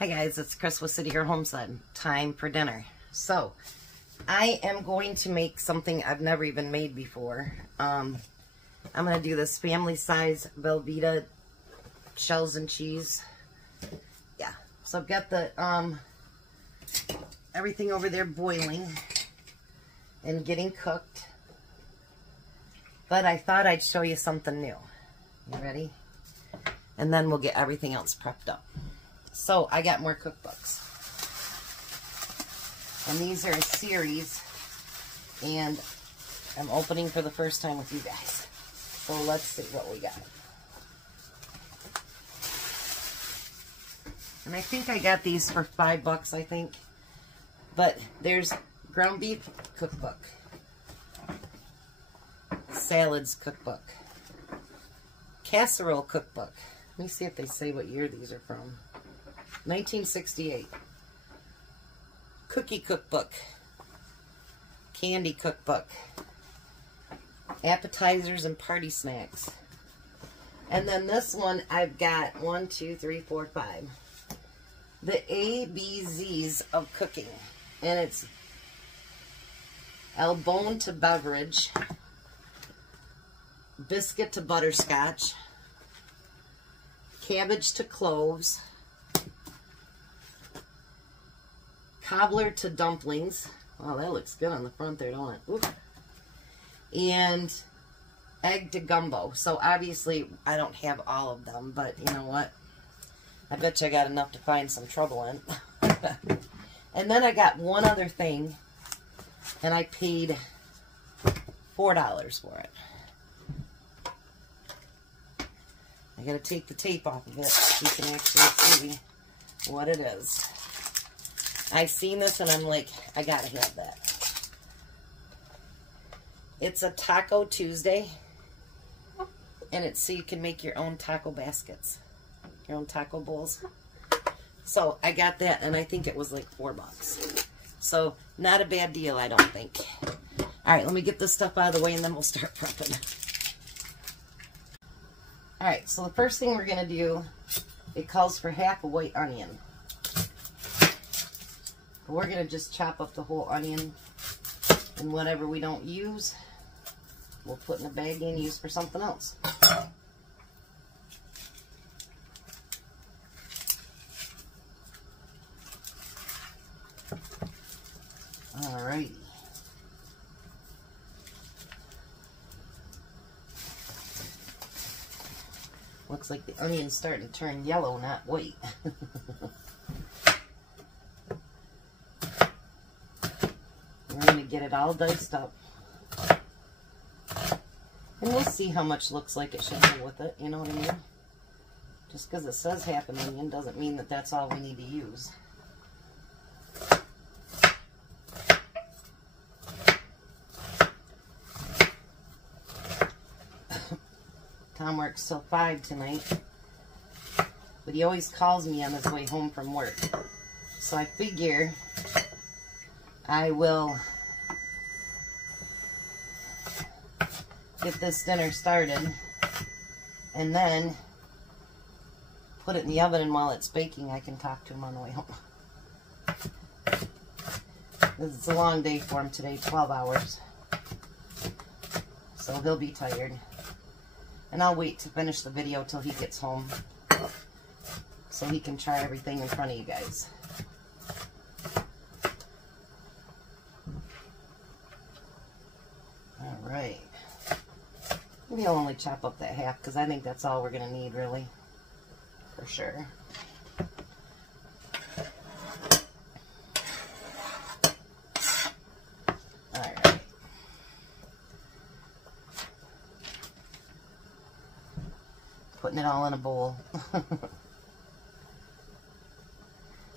Hi guys, it's Chris with City Here Homestead. Time for dinner. So, I am going to make something I've never even made before. I'm going to do this family size Velveeta shells and cheese. Yeah, so I've got the everything over there boiling and getting cooked. But I thought I'd show you something new. You ready? And then we'll get everything else prepped up. So, I got more cookbooks. And these are a series. And I'm opening for the first time with you guys. So, let's see what we got. And I think I got these for $5, I think. But there's ground beef cookbook. Salads cookbook. Casserole cookbook. Let me see if they say what year these are from. 1968. Cookie cookbook. Candy cookbook. Appetizers and party snacks. And then this one I've got 1, 2, 3, 4, 5. The ABZs of cooking. And it's Albone to beverage. Biscuit to butterscotch. Cabbage to cloves. Cobbler to dumplings. Oh, that looks good on the front there, don't it? Ooh. And egg to gumbo. So obviously I don't have all of them, but you know what? I bet you I got enough to find some trouble in. And then I got one other thing, and I paid $4 for it. I gotta take the tape off of it so you can actually see what it is. I seen this and I'm like, I gotta have that. It's a Taco Tuesday. And it's so you can make your own taco baskets. Your own taco bowls. So I got that and I think it was like $4. So not a bad deal, I don't think. Alright, let me get this stuff out of the way and then we'll start prepping. Alright, so the first thing we're going to do, it calls for half a white onion. We're going to just chop up the whole onion, and whatever we don't use, we'll put in a bag and use for something else. Alrighty. Looks like the onion's starting to turn yellow, not white. We're going to get it all diced up. And we'll see how much looks like it should go with it, you know what I mean? Just because it says half an onion doesn't mean that that's all we need to use. Tom works till 5 tonight, but he always calls me on his way home from work. So I figure I will get this dinner started and then put it in the oven, and while it's baking I can talk to him on the way home. It's a long day for him today, 12 hours. So he'll be tired. And I'll wait to finish the video till he gets home so he can try everything in front of you guys. Alright. Maybe I'll only chop up that half because I think that's all we're going to need, really. For sure. Alright. Putting it all in a bowl.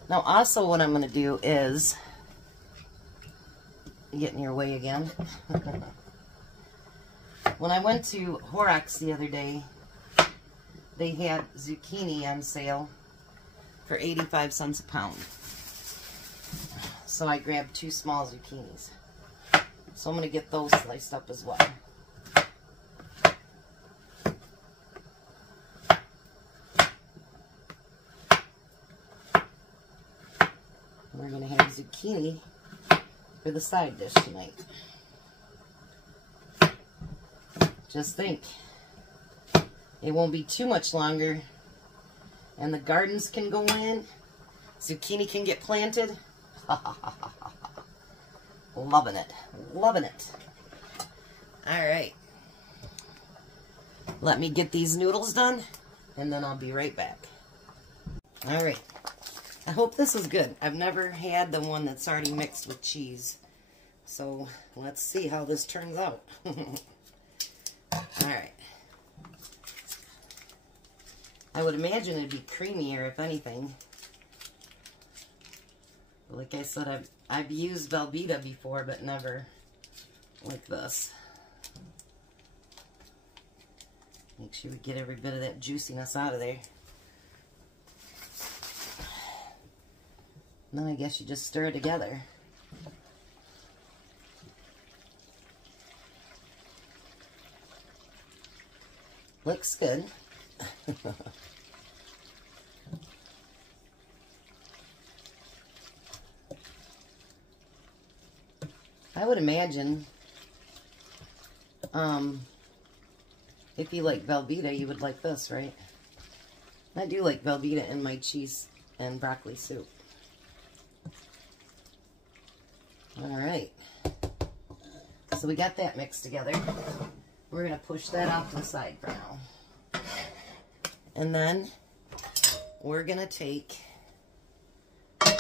Now also what I'm going to do is, get in your way again. When I went to Horrocks the other day, they had zucchini on sale for 85 cents a pound. So I grabbed 2 small zucchinis. So I'm going to get those sliced up as well. We're going to have zucchini for the side dish tonight. Just think, it won't be too much longer, and the gardens can go in. Zucchini can get planted. Loving it. Loving it. All right. Let me get these noodles done, and then I'll be right back. All right. I hope this is good. I've never had the one that's already mixed with cheese. So let's see how this turns out. All right. I would imagine it'd be creamier if anything. Like I said, I've used Velveeta before, but never like this. Make sure we get every bit of that juiciness out of there. And then I guess you just stir it together. Looks good. I would imagine, if you like Velveeta, you would like this, right? I do like Velveeta in my cheese and broccoli soup. All right. So we got that mixed together. We're going to push that off to the side for now. And then we're going to take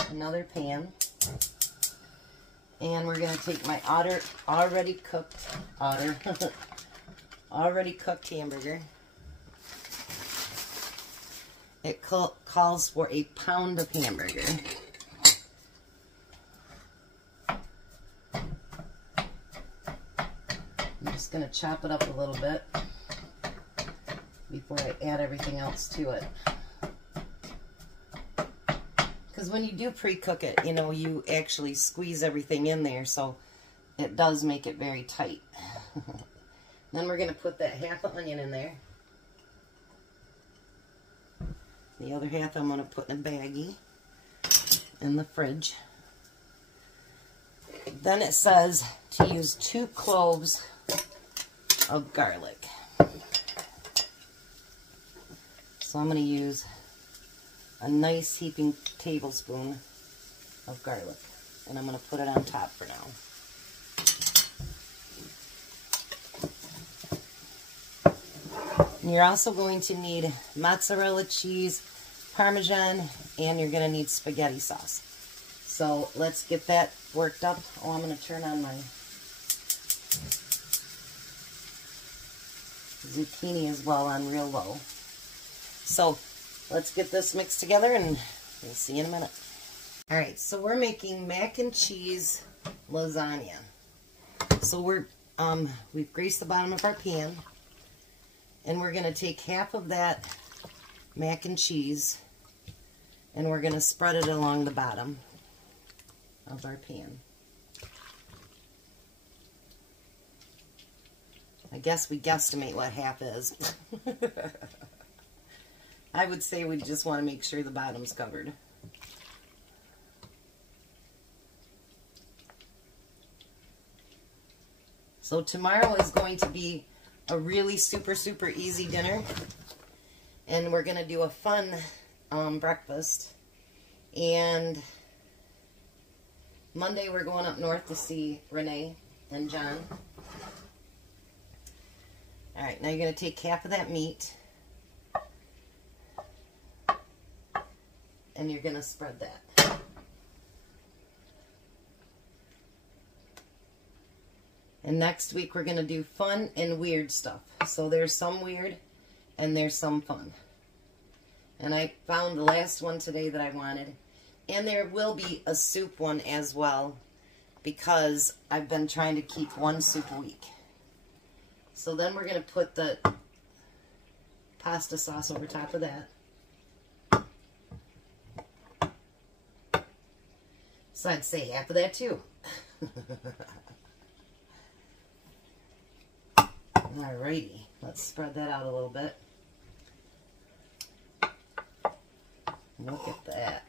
another pan. And we're going to take my already cooked hamburger. It calls for a pound of hamburger. I'm just going to chop it up a little bit before I add everything else to it. Because when you do pre-cook it, you know, you actually squeeze everything in there, so it does make it very tight. Then we're going to put that half an onion in there. The other half I'm going to put in a baggie in the fridge. Then it says to use 2 cloves of garlic. So I'm going to use a nice heaping tablespoon of garlic. And I'm going to put it on top for now. And you're also going to need mozzarella cheese, Parmesan, and you're going to need spaghetti sauce. So let's get that worked up. Oh, I'm going to turn on my zucchini as well on real low. So let's get this mixed together and we'll see you in a minute. All right, so we're making mac and cheese lasagna. So we've greased the bottom of our pan, and we're going to take half of that mac and cheese, and we're going to spread it along the bottom of our pan. I guess we guesstimate what half is. I would say we just want to make sure the bottom's covered. So tomorrow is going to be a really super easy dinner. And we're going to do a fun breakfast. And Monday we're going up north to see Renee and John. Alright, now you're going to take half of that meat. And you're going to spread that. And next week we're going to do fun and weird stuff. So there's some weird and there's some fun. And I found the last one today that I wanted. And there will be a soup one as well, because I've been trying to keep one soup a week. So then we're going to put the pasta sauce over top of that. So I'd say half of that too. Alrighty, let's spread that out a little bit. Look at that.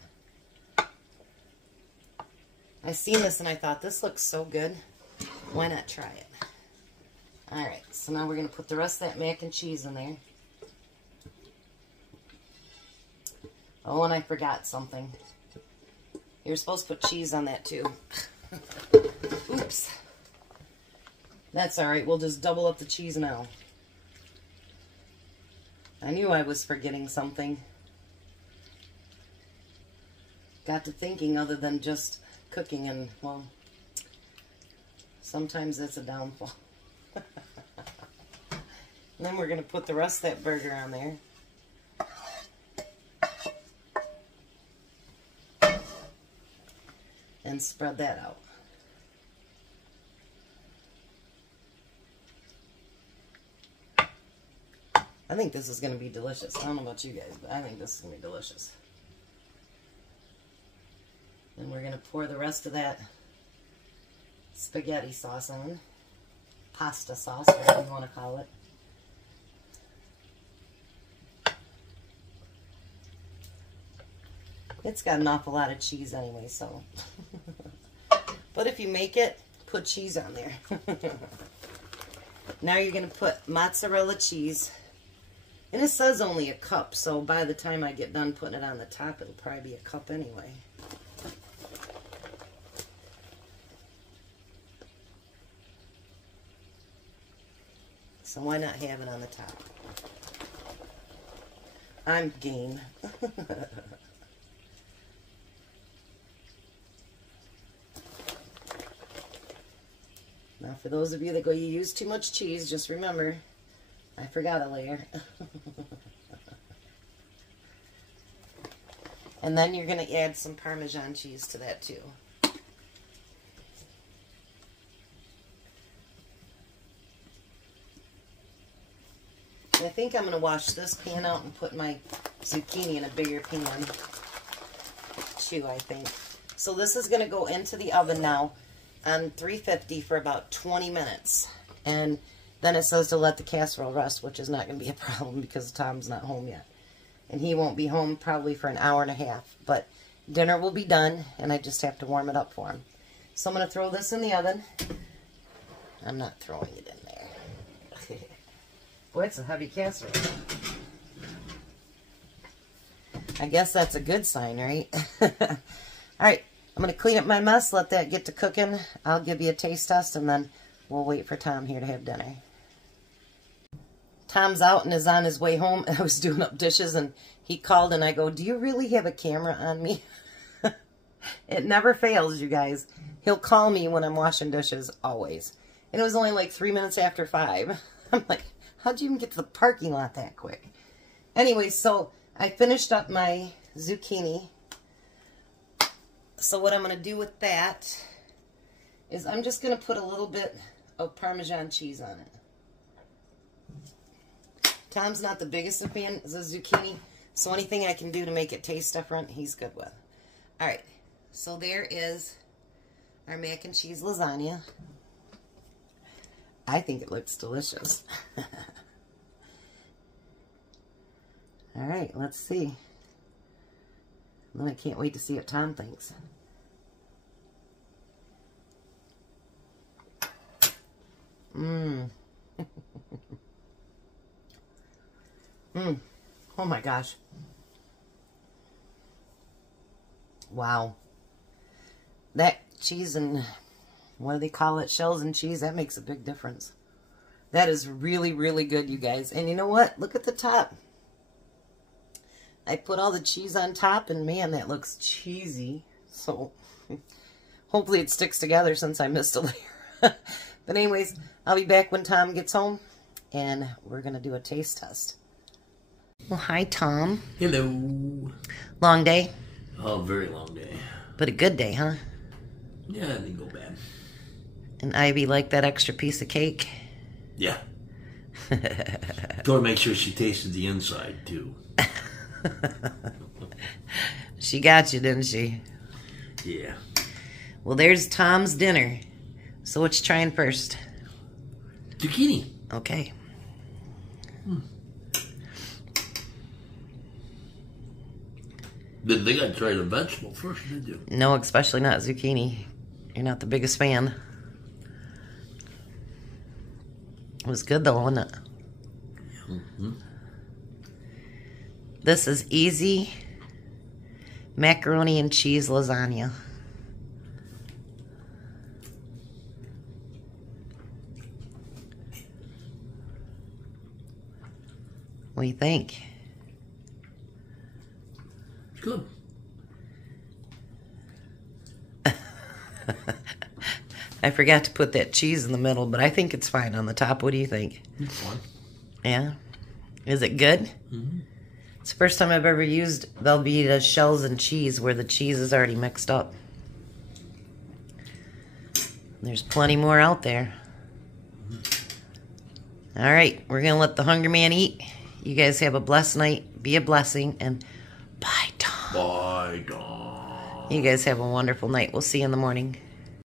I seen this and I thought, this looks so good. Why not try it? Alright, so now we're going to put the rest of that mac and cheese in there. Oh, and I forgot something. You're supposed to put cheese on that too. Oops. That's alright, we'll just double up the cheese now. I knew I was forgetting something. Got to thinking other than just cooking, and, well, sometimes that's a downfall. And then we're going to put the rest of that burger on there. And spread that out. I think this is going to be delicious. I don't know about you guys, but I think this is going to be delicious. Then we're going to pour the rest of that spaghetti sauce on. Pasta sauce, whatever you want to call it. It's got an awful lot of cheese anyway, so. But if you make it, put cheese on there. Now you're going to put mozzarella cheese. And it says only a cup, so by the time I get done putting it on the top, it'll probably be a cup anyway. So why not have it on the top? I'm game. Now for those of you that go, you use too much cheese, just remember, I forgot a layer. And then you're going to add some Parmesan cheese to that too. And I think I'm going to wash this pan out and put my zucchini in a bigger pan too, I think. So this is going to go into the oven now on 350 for about 20 minutes. And then it says to let the casserole rest, which is not going to be a problem because Tom's not home yet. And he won't be home probably for an hour and a half. But dinner will be done, and I just have to warm it up for him. So I'm going to throw this in the oven. I'm not throwing it in there. Boy, it's a heavy casserole. I guess that's a good sign, right? Alright, I'm going to clean up my mess, let that get to cooking. I'll give you a taste test, and then we'll wait for Tom here to have dinner. Tom's out and is on his way home. I was doing up dishes, and he called, and I go, do you really have a camera on me? It never fails, you guys. He'll call me when I'm washing dishes, always. And it was only like 3 minutes after 5. I'm like, how'd you even get to the parking lot that quick? Anyway, so I finished up my zucchini. So what I'm going to do with that is I'm just going to put a little bit of Parmesan cheese on it. Tom's not the biggest of fans of zucchini, so anything I can do to make it taste different, he's good with. Alright, so there is our mac and cheese lasagna. I think it looks delicious. Alright, let's see. I can't wait to see what Tom thinks. Mmm. Oh my gosh. Wow. That cheese and, what do they call it? Shells and cheese, that makes a big difference. That is really, really good, you guys. And you know what? Look at the top. I put all the cheese on top, and man, that looks cheesy. So, hopefully it sticks together since I missed a layer. But anyways, I'll be back when Tom gets home, and we're going to do a taste test. Well, hi, Tom. Hello. Long day? Oh, very long day. But a good day, huh? Yeah, it didn't go bad. And Ivy liked that extra piece of cake? Yeah. Gotta make sure she tasted the inside, too. She got you, didn't she? Yeah. Well, there's Tom's dinner. So what you trying first? Zucchini. Okay. Didn't think I'd try the vegetable first, did you? No, especially not zucchini. You're not the biggest fan. It was good though, wasn't it? Mm-hmm. This is easy macaroni and cheese lasagna. What do you think? Good. I forgot to put that cheese in the middle, but I think it's fine on the top. What do you think? It's fine. Yeah? Is it good? Mm-hmm. It's the first time I've ever used Velveeta shells and cheese where the cheese is already mixed up. There's plenty more out there. All right, we're going to let the hungry man eat. You guys have a blessed night. Be a blessing. And bye, Tom. Bye, Dawn. You guys have a wonderful night. We'll see you in the morning.